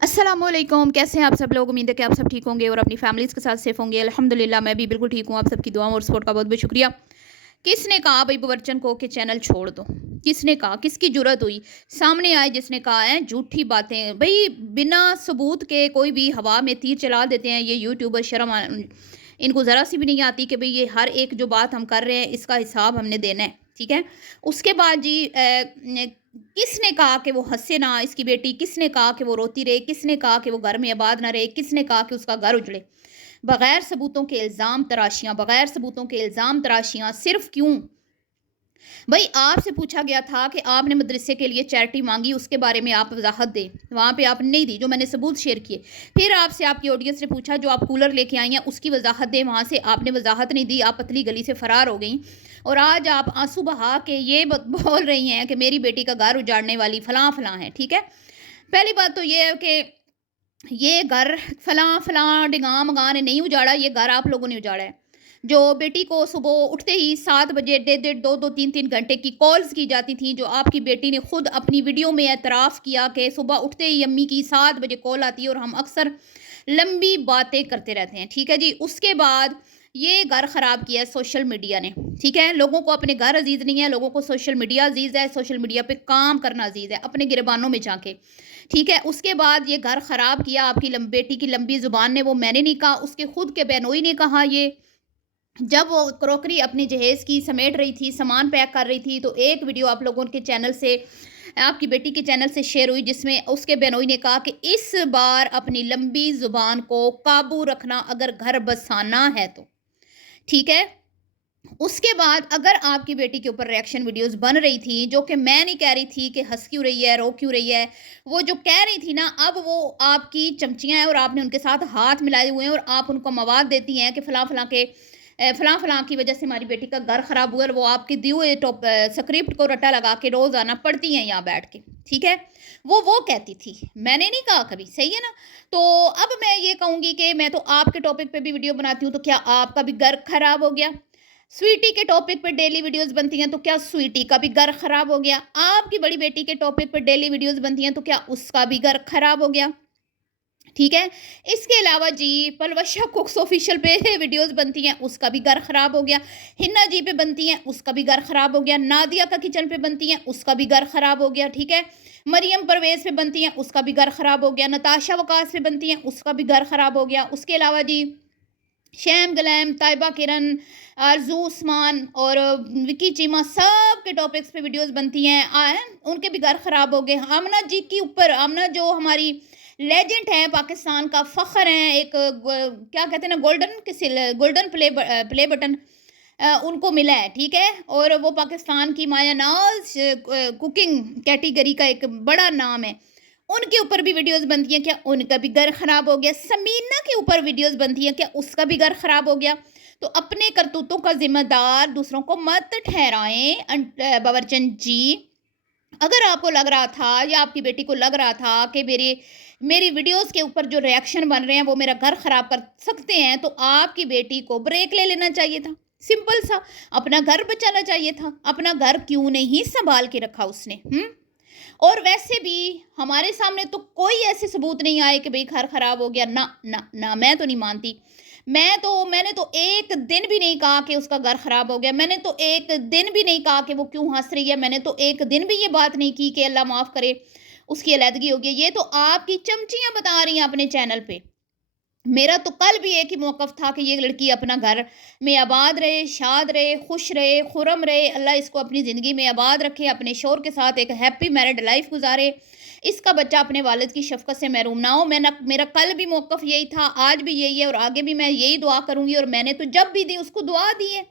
अस्सलाम वालेकुम, कैसे हैं आप सब लोग। उम्मीद है कि आप सब ठीक होंगे और अपनी फैमिलीज़ के साथ सेफ होंगे। अल्हम्दुलिल्लाह मैं भी बिल्कुल ठीक हूँ। आप सबकी दुआ और सपोर्ट का बहुत बहुत शुक्रिया। किसने कहा भाई बच्चन को कि चैनल छोड़ दो? किसने कहा? किसकी जुर्रत हुई? सामने आए जिसने कहा है झूठी बातें भाई, बिना सबूत के कोई भी हवा में तीर चला देते हैं ये यूट्यूबर। इनको ज़रा सी भी नहीं आती कि भाई ये हर एक जो बात हम कर रहे हैं इसका हिसाब हमने देना है, ठीक है। उसके बाद जी किसने कहा कि वो हंसे ना इसकी बेटी? किसने कहा कि वो रोती रहे? किसने कहा कि वो घर में आबाद ना रहे? किसने कहा कि उसका घर उजड़े? बगैर सबूतों के इल्ज़ाम तराशियां, बगैर सबूतों के इल्ज़ाम तराशियां, सिर्फ क्यों? भाई आपसे पूछा गया था कि आपने मदरसे के लिए चैरिटी मांगी, उसके बारे में आप वजाहत दें। वहाँ पे आप नहीं दी, जो मैंने सबूत शेयर किए। फिर आपसे आपकी ऑडियंस ने पूछा जो आप कूलर लेके आई हैं उसकी वजाहत दें, वहाँ से आपने वजाहत नहीं दी, आप पतली गली से फ़रार हो गई। और आज आप आंसू बहा के ये बोल रही हैं कि मेरी बेटी का घर उजाड़ने वाली फ़लाँ फ़लाँ है, ठीक है। पहली बात तो ये है कि ये घर फलां फलां डिगां मगां ने नहीं उजाड़ा, ये घर आप लोगों ने उजाड़ा है। जो बेटी को सुबह उठते ही 7 बजे डेढ़ डेढ़ 2-2 3-3 घंटे की कॉल्स की जाती थी, जो आपकी बेटी ने खुद अपनी वीडियो में एतराफ़ किया कि सुबह उठते ही अम्मी की 7 बजे कॉल आती है और हम अक्सर लंबी बातें करते रहते हैं, ठीक है जी। उसके बाद ये घर ख़राब किया है सोशल मीडिया ने, ठीक है। लोगों को अपने घर अजीज़ नहीं है, लोगों को सोशल मीडिया अजीज़ है, सोशल मीडिया पे काम करना अजीज़ है, अपने गिरबानों में जाके, ठीक है। उसके बाद ये घर ख़राब किया आपकी बेटी की लंबी ज़ुबान ने, वो मैंने नहीं कहा, उसके खुद के बहनोई ने कहा ये। जब वो क्रॉकरी अपनी जहेज़ की समेट रही थी, सामान पैक कर रही थी, तो एक वीडियो आप लोगों के चैनल से, आपकी बेटी के चैनल से शेयर हुई, जिसमें उसके बहनोई ने कहा कि इस बार अपनी लंबी ज़ुबान को काबू रखना अगर घर बसाना है तो, ठीक है। उसके बाद अगर आपकी बेटी के ऊपर रिएक्शन वीडियोस बन रही थी, जो कि मैं नहीं कह रही थी कि हंस क्यों रही है, रो क्यों रही है, वो जो कह रही थी ना, अब वो आपकी चमचियां हैं और आपने उनके साथ हाथ मिलाए हुए हैं और आप उनको मवाद देती हैं कि फलां फलां के फलां फलां की वजह से हमारी बेटी का घर खराब हुआ, और वो आपके दिए हुए स्क्रिप्ट को रट्टा लगा के रोजाना पढ़ती हैं यहाँ बैठ के, ठीक है। वो कहती थी, मैंने नहीं कहा कभी, सही है ना। तो अब मैं ये कहूंगी कि मैं तो आपके टॉपिक पे भी वीडियो बनाती हूँ, तो क्या आपका भी घर खराब हो गया? स्वीटी के टॉपिक पर डेली वीडियोस बनती हैं, तो क्या स्वीटी का भी घर खराब हो गया? आपकी बड़ी बेटी के टॉपिक पर डेली वीडियोस बनती हैं, तो क्या उसका भी घर खराब हो गया? ठीक है। इसके अलावा जी पलवशा कुक्स ऑफिशियल पे वीडियोस बनती हैं, उसका भी घर खराब हो गया। हिन्ना जी पे बनती हैं, उसका भी घर खराब हो गया। नादिया का किचन पे बनती हैं, उसका भी घर खराब हो गया, ठीक है। मरियम परवेज पे बनती हैं, उसका भी घर खराब हो गया। नताशा वकास पे बनती हैं, उसका भी घर खराब हो गया। उसके अलावा जी शैम गलैम, ताइबा किरण, आरजू उस्मान और विकी चीमा, सब के टॉपिक्स पे वीडियोस बनती हैं, उनके भी घर ख़राब हो गए। आमना जी के ऊपर, आमना जो हमारी लेजेंड है, पाकिस्तान का फ़ख्र हैं, एक क्या कहते हैं ना, गोल्डन प्ले बटन उनको मिला है, ठीक है। और वो पाकिस्तान की माया नाज कुकिंग कैटेगरी का एक बड़ा नाम है। उनके ऊपर भी वीडियोस बनती हैं, क्या उनका भी घर खराब हो गया? समीना के ऊपर वीडियोस बनती हैं, क्या उसका भी घर खराब हो गया? तो अपने करतूतों का जिम्मेदार दूसरों को मत ठहराएं बाबरचंद जी। अगर आपको लग रहा था या आपकी बेटी को लग रहा था कि मेरी मेरी वीडियोस के ऊपर जो रिएक्शन बन रहे हैं वो मेरा घर खराब कर सकते हैं, तो आपकी बेटी को ब्रेक ले लेना चाहिए था। सिंपल सा, अपना घर बचाना चाहिए था। अपना घर क्यों नहीं संभाल के रखा उसने? और वैसे भी हमारे सामने तो कोई ऐसे सबूत नहीं आए कि भाई घर खराब हो गया। ना ना ना, मैं तो नहीं मानती। मैंने तो एक दिन भी नहीं कहा कि उसका घर खराब हो गया। मैंने तो एक दिन भी नहीं कहा कि वो क्यों हंस रही है। मैंने तो एक दिन भी ये बात नहीं की कि अल्लाह माफ़ करे उसकी अलहदगी हो गई। ये तो आपकी चमचियां बता रही हैं अपने चैनल पे। मेरा तो कल भी एक ही मौक़िफ़ था कि ये लड़की अपना घर में आबाद रहे, शाद रहे, खुश रहे, खुर्रम रहे। अल्लाह इसको अपनी ज़िंदगी में आबाद रखे, अपने शौहर के साथ एक हैप्पी मैरिड लाइफ गुजारे। इसका बच्चा अपने वालिद की शफ़क़त से महरूम ना हो। मेरा कल भी मौक़िफ़ यही था, आज भी यही है और आगे भी मैं यही दुआ करूँगी। और मैंने तो जब भी दी उसको दुआ दी है।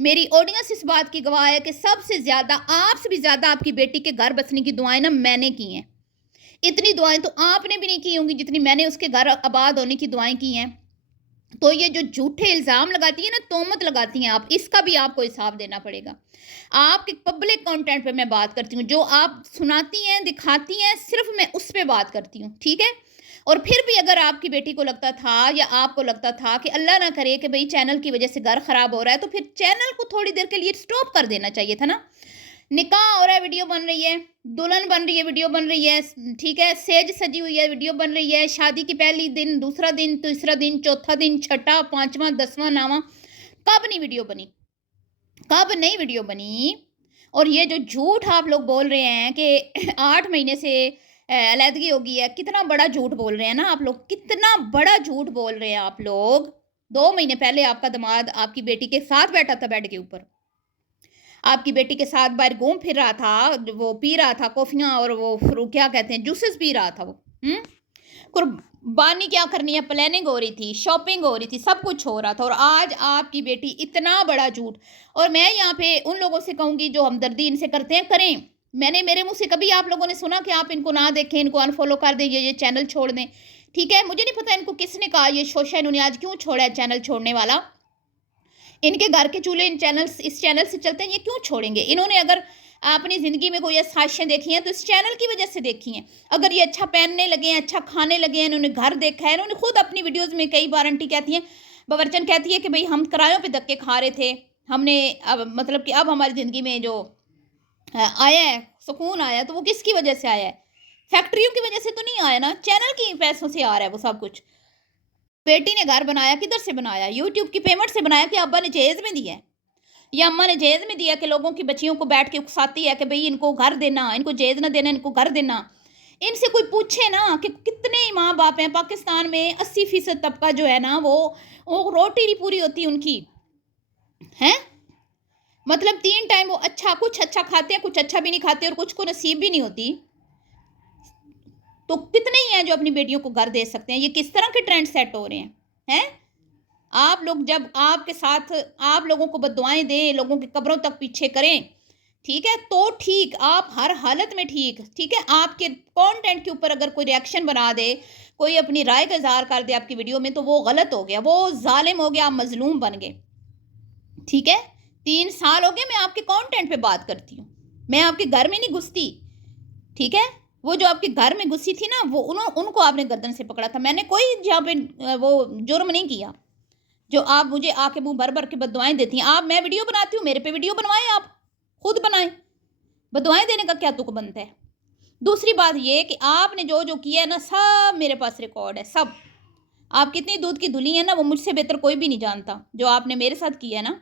मेरी ऑडियंस इस बात की गवाह है कि सबसे ज़्यादा, आपसे भी ज़्यादा आपकी बेटी के घर बसने की दुआएँ ना मैंने की हैं। इतनी दुआएँ तो आपने भी नहीं की होंगी जितनी मैंने उसके घर आबाद होने की दुआएँ की हैं। तो ये जो झूठे इल्ज़ाम लगाती है ना, तोहमत लगाती हैं आप, इसका भी आपको हिसाब देना पड़ेगा। आपके पब्लिक कंटेंट पे मैं बात करती हूँ, जो आप सुनाती हैं, दिखाती हैं, सिर्फ मैं उस पे बात करती हूँ, ठीक है। और फिर भी अगर आपकी बेटी को लगता था या आपको लगता था कि अल्लाह ना करे कि भाई चैनल की वजह से घर खराब हो रहा है, तो फिर चैनल को थोड़ी देर के लिए स्टॉप कर देना चाहिए था ना। निकाह हो रहा है वीडियो बन रही है, दुल्हन बन रही है वीडियो बन रही है, ठीक है, सेज सजी हुई है वीडियो बन रही है, शादी की पहली दिन, दूसरा दिन, तीसरा दिन, चौथा दिन, छठा, पांचवा, 10वां, 9वां, कब नहीं वीडियो बनी, कब नहीं वीडियो बनी। और ये जो झूठ आप लोग बोल रहे हैं कि 8 महीने से अलहदगी होगी है, कितना बड़ा झूठ बोल रहे हैं ना आप लोग, कितना बड़ा झूठ बोल रहे हैं आप लोग। 2 महीने पहले आपका दामाद आपकी बेटी के साथ बैठा था बेड के ऊपर, आपकी बेटी के साथ बाहर घूम फिर रहा था, वो पी रहा था कॉफियाँ और वो क्या कहते हैं जूसेस पी रहा था वो। कुर्बानी क्या करनी है, प्लानिंग हो रही थी, शॉपिंग हो रही थी, सब कुछ हो रहा था। और आज आपकी बेटी इतना बड़ा झूठ। और मैं यहाँ पे उन लोगों से कहूँगी जो हमदर्दी इनसे करते हैं करें। मैंने मेरे मुँह से कभी आप लोगों ने सुना कि आप इनको ना देखें, इनको अनफॉलो कर दें, ये चैनल छोड़ दें, ठीक है। मुझे नहीं पता इनको किसने कहा ये शोशा इन्होंने आज क्यों छोड़ा है चैनल छोड़ने वाला। इनके घर के चूल्हे इस चैनल से चलते हैं, ये क्यों छोड़ेंगे। इन्होंने अगर अपनी ज़िंदगी में कोई साजिशें देखी हैं तो इस चैनल की वजह से देखी हैं। अगर ये अच्छा पहनने लगे हैं, अच्छा खाने लगे हैं, इन्होंने घर देखा है, इन्होंने खुद अपनी वीडियोज़ में कई बार आंटी कहती हैं, बाबरचन कहती है कि भाई हम किरायों पे धक्के खा रहे थे, हमने अब मतलब कि अब हमारी ज़िंदगी में जो आया है सुकून आया है, तो वो किसकी वजह से आया है, फैक्ट्रियों की वजह से तो नहीं आया ना, चैनल की पैसों से आ रहा है वो सब कुछ। बेटी ने घर बनाया, किधर से बनाया, यूट्यूब की पेमेंट से बनाया कि अब्बा ने जहेज में दिया है, या अम्मा ने जहेज में दिया कि लोगों की बच्चियों को बैठ के उकसाती है कि भाई इनको घर देना, इनको जहेज ना देना, इनको घर देना। इनसे कोई पूछे ना कि कितने माँ बाप हैं पाकिस्तान में, 80% तबका जो है ना वो रोटी नहीं पूरी होती उनकी है। मतलब 3 टाइम वो अच्छा कुछ अच्छा खाते हैं, कुछ अच्छा भी नहीं खाते, और कुछ को नसीब भी नहीं होती। तो कितने ही हैं जो अपनी बेटियों को घर दे सकते हैं। ये किस तरह के ट्रेंड सेट हो रहे हैं। आप लोग जब आपके साथ आप लोगों को बददुआएं दें, लोगों की कब्रों तक पीछे करें, ठीक है, तो ठीक, आप हर हालत में ठीक है। आपके कंटेंट के ऊपर अगर कोई रिएक्शन बना दे, कोई अपनी राय का इजहार कर दे आपकी वीडियो में, तो वो गलत हो गया, वो जालिम हो गया, आप मजलूम बन गए, ठीक है। 3 साल हो गए मैं आपके कंटेंट पे बात करती हूँ, मैं आपके घर में नहीं घुसती, ठीक है। वो जो आपके घर में घुसी थी ना, वो उनको आपने गर्दन से पकड़ा था। मैंने कोई जहाँ पे वो जुर्म नहीं किया जो आप मुझे आके मुंह भर भर के बददुआएं देती हैं। आप मैं वीडियो बनाती हूँ, मेरे पे वीडियो बनवाएं, आप खुद बनाएं, बददुआएं देने का क्या तुक बनता है। दूसरी बात ये कि आपने जो जो किया है ना, सब मेरे पास रिकॉर्ड है, सब। आप कितनी दूध की धुली है ना, वो मुझसे बेहतर कोई भी नहीं जानता जो आपने मेरे साथ किया है ना,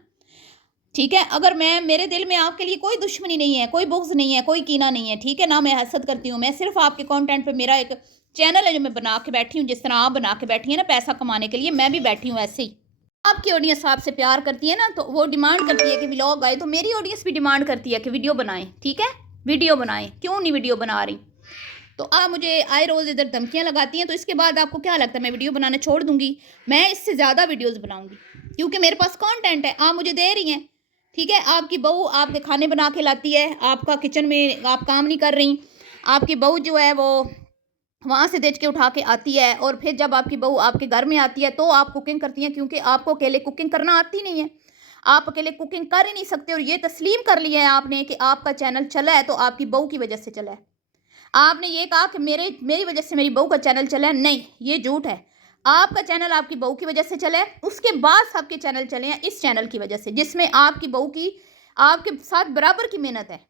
ठीक है। अगर मैं मेरे दिल में आपके लिए कोई दुश्मनी नहीं है, कोई बुग़्ज़ नहीं है, कोई कीना नहीं है, ठीक है ना। मैं हसद करती हूँ, मैं सिर्फ आपके कंटेंट पे मेरा एक चैनल है जो मैं बना के बैठी हूँ, जिस तरह आप बना के बैठी हैं ना पैसा कमाने के लिए, मैं भी बैठी हूँ ऐसे ही। आपकी ऑडियंस आपसे प्यार करती है ना, तो वो डिमांड करती है कि व्लॉग आए, तो मेरी ऑडियंस भी डिमांड करती है कि वीडियो बनाएं, ठीक है, वीडियो बनाएं। क्यों नहीं वीडियो बना रही। तो आप मुझे आए रोज़ इधर धमकियाँ लगाती हैं, तो इसके बाद आपको क्या लगता है मैं वीडियो बनाना छोड़ दूँगी। मैं इससे ज़्यादा वीडियोज़ बनाऊँगी, क्योंकि मेरे पास कॉन्टेंट है, आप मुझे दे रही हैं, ठीक है। आपकी बहू आपके खाने बना के लाती है, आपका किचन में आप काम नहीं कर रही, आपकी बहू जो है वो वहाँ से देख के उठा के आती है, और फिर जब आपकी बहू आपके घर में आती है तो आप कुकिंग करती हैं, क्योंकि आपको अकेले कुकिंग करना आती नहीं है, आप अकेले कुकिंग कर ही नहीं सकते। और ये तस्लीम कर लिया है आपने कि आपका चैनल चला है तो आपकी बहू की वजह से चला है। आपने ये कहा कि मेरी वजह से मेरी बहू का चैनल चला है, नहीं, ये झूठ है। आपका चैनल आपकी बहू की वजह से चला है, उसके बाद सबके चैनल चले हैं इस चैनल की वजह से, जिसमें आपकी बहू की आपके साथ बराबर की मेहनत है,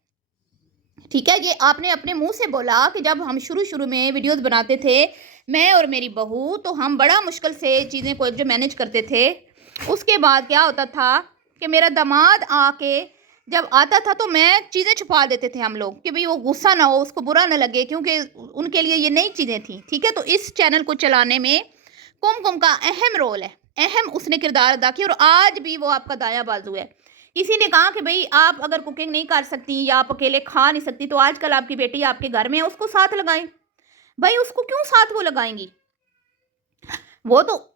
ठीक है। ये आपने अपने मुंह से बोला कि जब हम शुरू में वीडियोस बनाते थे मैं और मेरी बहू, तो हम बड़ा मुश्किल से चीज़ें को जो मैनेज करते थे। उसके बाद क्या होता था कि मेरा दामाद आके जब आता था तो मैं चीज़ें छुपा देते थे हम लोग, कि भाई वो गुस्सा ना हो, उसको बुरा ना लगे, क्योंकि उनके लिए ये नई चीज़ें थी, ठीक है। तो इस चैनल को चलाने में कुमकुम का अहम रोल है, अहम उसने किरदार अदा किया, और आज भी वो आपका दायां बाजू है। किसी ने कहा कि भाई आप अगर कुकिंग नहीं कर सकती या आप अकेले खा नहीं सकती, तो आजकल आपकी बेटी आपके घर में है, उसको साथ लगाएं। भाई उसको क्यों साथ वो लगाएंगी, वो तो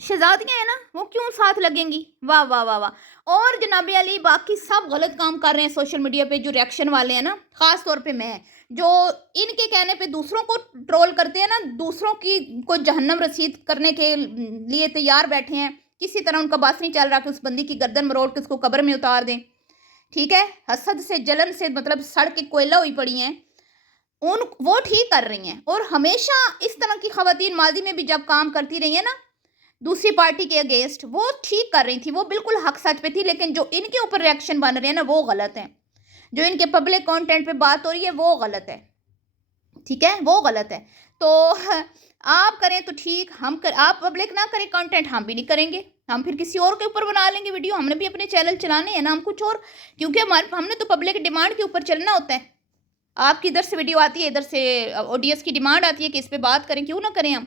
शहजादियाँ हैं ना, वो क्यों साथ लगेंगी। वाह वाह वाह वाह। और जनाब अली बाकी सब गलत काम कर रहे हैं सोशल मीडिया पे, जो रिएक्शन वाले हैं ना, ख़ास तौर पे मैं, जो इनके कहने पे दूसरों को ट्रोल करते हैं ना, दूसरों की को जहन्नम रसीद करने के लिए तैयार बैठे हैं। किसी तरह उनका बस नहीं चल रहा कि उस बंदी की गर्दन मरोड़ के उसको कब्र में उतार दें, ठीक है। हसद से जलन से मतलब सड़ के कोयला हुई पड़ी हैं, वो ठीक कर रही हैं। और हमेशा इस तरह की ख़वातीन माजी में भी जब काम करती रही हैं ना दूसरी पार्टी के अगेंस्ट, वो ठीक कर रही थी, वो बिल्कुल हक सच पे थी। लेकिन जो इनके ऊपर रिएक्शन बन रहे हैं ना, वो गलत हैं। जो इनके पब्लिक कंटेंट पे बात हो रही है वो गलत है, ठीक है, वो गलत है। तो आप करें तो ठीक, आप पब्लिक ना करें कंटेंट, हम भी नहीं करेंगे, हम फिर किसी और के ऊपर बना लेंगे वीडियो। हमने भी अपने चैनल चलाने हैं ना, हम कुछ और, क्योंकि हमने तो पब्लिक डिमांड के ऊपर चलना होता है। आपकी इधर से वीडियो आती है, इधर से ऑडियंस की डिमांड आती है कि इस पे बात करें, क्यों ना करें हम,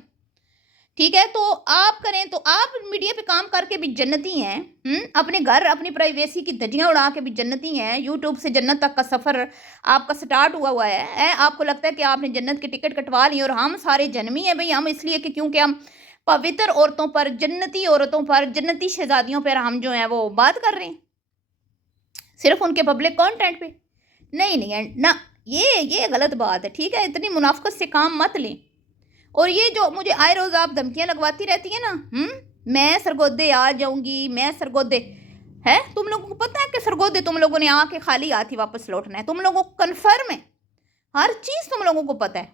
ठीक है। तो आप करें, तो आप मीडिया पे काम करके भी जन्नती हैं, अपने घर अपनी प्राइवेसी की धज्जियां उड़ा के भी जन्नती हैं। यूट्यूब से जन्नत तक का सफ़र आपका स्टार्ट हुआ है। आपको लगता है कि आपने जन्नत की टिकट कटवा ली, और हम सारे जन्मी हैं भाई, हम इसलिए कि क्योंकि हम पवित्र औरतों पर, जन्नती औरतों पर, जन्नती शहजादियों पर हम जो है वो बात कर रहे हैं, सिर्फ उनके पब्लिक कंटेंट पे। नहीं नहीं है ना, ये गलत बात है, ठीक है। इतनी मुनाफिकत से काम मत लें। और ये जो मुझे आए रोज़ आप धमकियाँ लगवाती रहती है ना, मैं सरगोदे आ जाऊंगी, मैं सरगोदे है, तुम लोगों को पता है कि सरगोदे तुम लोगों ने आके खाली हाथ ही वापस लौटना है, तुम लोगों को कन्फर्म है, हर चीज़ तुम लोगों को पता है,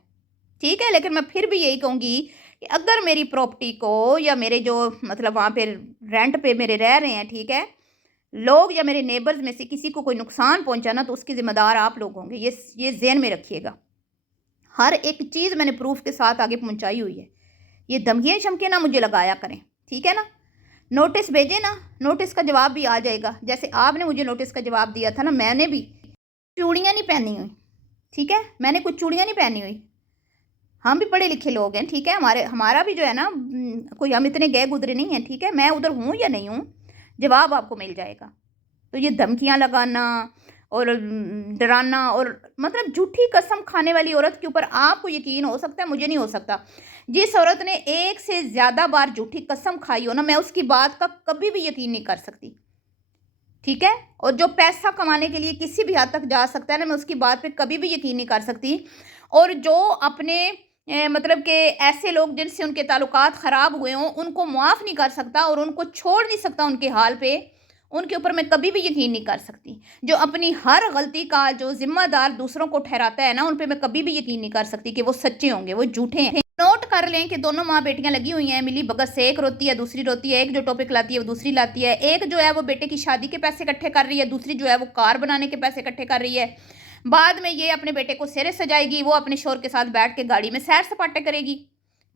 ठीक है। लेकिन मैं फिर भी यही कहूँगी कि अगर मेरी प्रॉपर्टी को, या मेरे जो मतलब वहाँ पे रेंट पे मेरे रह रहे हैं, ठीक है, लोग या मेरे नेबर्स में से किसी को कोई नुकसान पहुँचाना, तो उसके ज़िम्मेदार आप लोग होंगे, ये ज़हन में रखिएगा। हर एक चीज़ मैंने प्रूफ के साथ आगे पहुंचाई हुई है। ये धमकियाँ शमकियाँ ना मुझे लगाया करें, ठीक है ना। नोटिस भेजें ना, नोटिस का जवाब भी आ जाएगा। जैसे आपने मुझे नोटिस का जवाब दिया था ना, मैंने भी चूड़ियाँ नहीं पहनी हुई, ठीक है, मैंने कुछ चूड़ियाँ नहीं पहनी हुई। हम भी पढ़े लिखे लोग हैं, ठीक है, हमारा भी जो है ना, कोई हम इतने गए गुजरे नहीं हैं, ठीक है। मैं उधर हूँ या नहीं हूँ, जवाब आपको मिल जाएगा। तो ये धमकियाँ लगाना और डराना, और मतलब झूठी कसम खाने वाली औरत के ऊपर आपको यकीन हो सकता है, मुझे नहीं हो सकता। जिस औरत ने एक से ज़्यादा बार झूठी कसम खाई हो ना, मैं उसकी बात का कभी भी यकीन नहीं कर सकती, ठीक है। और जो पैसा कमाने के लिए किसी भी हद तक जा सकता है ना, मैं उसकी बात पे कभी भी यकीन नहीं कर सकती। और जो अपने मतलब कि ऐसे लोग जिनसे उनके ताल्लुकात ख़राब हुए हों, उनको माफ़ नहीं कर सकता और उनको छोड़ नहीं सकता उनके हाल पे, उनके ऊपर मैं कभी भी यकीन नहीं कर सकती। जो अपनी हर गलती का जो ज़िम्मेदार दूसरों को ठहराता है ना, उन पे मैं कभी भी यकीन नहीं कर सकती कि वो सच्चे होंगे, वो झूठे हैं। नोट कर लें कि दोनों माँ बेटियां लगी हुई हैं मिली भगत से, एक रोती है दूसरी रोती है, एक जो टॉपिक लाती है वो दूसरी लाती है, एक जो है वो बेटे की शादी के पैसे इकट्ठे कर रही है, दूसरी जो है वो कार बनाने के पैसे इकट्ठे कर रही है। बाद में ये अपने बेटे को सिरे सजाएगी, वो अपने शोर के साथ बैठ के गाड़ी में सैर सपाटे करेगी,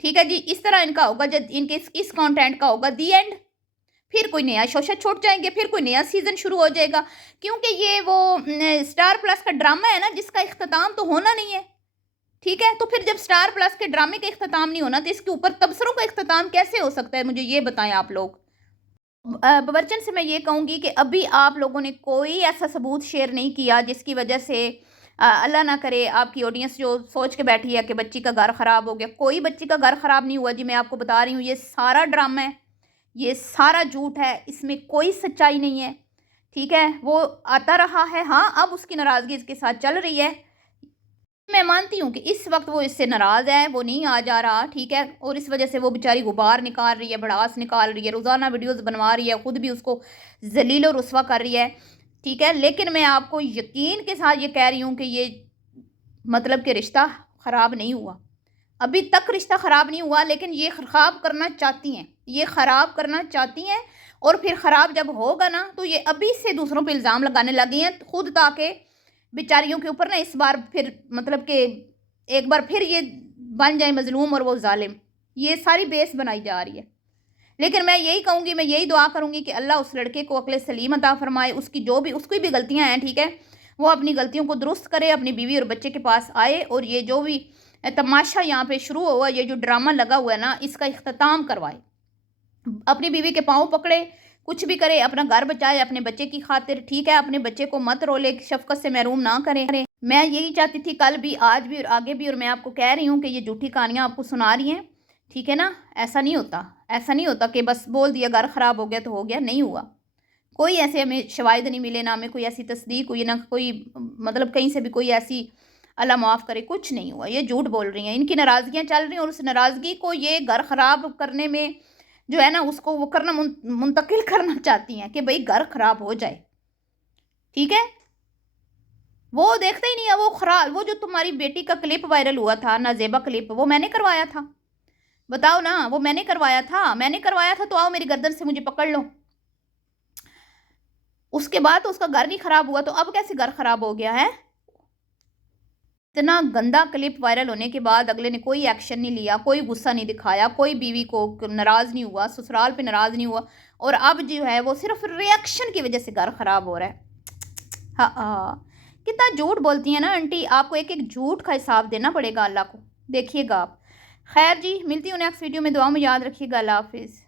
ठीक है जी। इस तरह इनका होगा, जब इनके इस कंटेंट का होगा दी एंड, फिर कोई नया शोशा छोड़ जाएंगे, फिर कोई नया सीजन शुरू हो जाएगा, क्योंकि ये वो स्टार प्लस का ड्रामा है ना, जिसका इख्तिताम तो होना नहीं है, ठीक है। तो फिर जब स्टार प्लस के ड्रामे का इख्तिताम नहीं होना, तो इसके ऊपर तबसरों का इख्तिताम कैसे हो सकता है, मुझे ये बताएं आप लोग। बबरचन से मैं ये कहूँगी कि अभी आप लोगों ने कोई ऐसा सबूत शेयर नहीं किया जिसकी वजह से अल्लाह ना करे आपकी ऑडियंस जो सोच के बैठी है कि बच्ची का घर ख़राब हो गया। कोई बच्ची का घर ख़राब नहीं हुआ जी, मैं आपको बता रही हूँ, ये सारा ड्रामा है, ये सारा झूठ है, इसमें कोई सच्चाई नहीं है, ठीक है। वो आता रहा है, हाँ, अब उसकी नाराज़गी इसके साथ चल रही है। मैं मानती हूँ कि इस वक्त वो इससे नाराज़ है, वो नहीं आ जा रहा, ठीक है, और इस वजह से वो बेचारी गुबार निकाल रही है, भड़ास निकाल रही है, रोज़ाना वीडियोस बनवा रही है, ख़ुद भी उसको जलील और रुस्वा कर रही है, ठीक है। लेकिन मैं आपको यकीन के साथ ये कह रही हूँ कि ये मतलब कि रिश्ता ख़राब नहीं हुआ, अभी तक रिश्ता ख़राब नहीं हुआ, लेकिन ये ख़राब करना चाहती हैं, ये ख़राब करना चाहती हैं। और फिर ख़राब जब होगा ना, तो ये अभी से दूसरों पर इल्ज़ाम लगाने लगी हैं खुद, ताकि बेचारियों के ऊपर ना इस बार फिर मतलब कि एक बार फिर ये बन जाए मजलूम और वो जालिम। ये सारी बेस बनाई जा रही है। लेकिन मैं यही कहूँगी, मैं यही दुआ करूँगी कि अल्लाह उस लड़के को अक्ल सलीम अता फरमाए, उसकी जो भी उसकी भी गलतियाँ हैं, ठीक है, वो अपनी गलतियों को दुरुस्त करे, अपनी बीवी और बच्चे के पास आए, और ये जो भी तमाशा यहाँ पे शुरू हुआ, ये जो ड्रामा लगा हुआ है ना, इसका इख्तिताम करवाए, अपनी बीवी के पाँव पकड़े, कुछ भी करे, अपना घर बचाए अपने बच्चे की खातिर, ठीक है। अपने बच्चे को मत रोले, शफकत से महरूम ना करें। मैं यही चाहती थी कल भी, आज भी और आगे भी, और मैं आपको कह रही हूँ कि ये झूठी कहानियाँ आपको सुना रही हैं, ठीक है ना। ऐसा नहीं होता, ऐसा नहीं होता कि बस बोल दिया घर ख़राब हो गया तो हो गया, नहीं हुआ। कोई ऐसे हमें शवाहिद नहीं मिले, ना हमें कोई ऐसी तस्दीक हुई, ना कोई मतलब कहीं से भी कोई ऐसी अल्लाह माफ़ करे कुछ नहीं हुआ। ये झूठ बोल रही हैं, इनकी नाराज़गियाँ चल रही हैं, और उस नाराज़गी को ये घर ख़राब करने में जो है ना, उसको वो करना मुंतकिल करना चाहती हैं कि भाई घर ख़राब हो जाए, ठीक है। वो देखते ही नहीं है, वो खराब, वो जो तुम्हारी बेटी का क्लिप वायरल हुआ था, नाजेबा क्लिप, वो मैंने करवाया था, बताओ ना, वो मैंने करवाया था, मैंने करवाया था, तो आओ मेरी गर्दन से मुझे पकड़ लो। اس کے بعد تو اس کا گھر نہیں خراب ہوا، تو اب کیسے گھر خراب ہو گیا ہے؟ اتنا گندا کلپ وائرل ہونے کے بعد اگلے نے کوئی ایکشن نہیں لیا، کوئی غصہ نہیں دکھایا، کوئی بیوی کو ناراض نہیں ہوا، سسرال پہ ناراض نہیں ہوا، اور اب جو ہے وہ صرف ریئیکشن کی وجہ سے گھر خراب ہو رہا ہے۔ ہاں ہاں، کتنا جھوٹ بولتی ہیں نا آنٹی، آپ کو ایک ایک جھوٹ کا حساب دینا پڑے گا اللہ کو، دیکھیے گا آپ۔ خیر جی، ملتی ہوں نیکسٹ ویڈیو میں، دعا میں یاد رکھیے گا، اللہ حافظ۔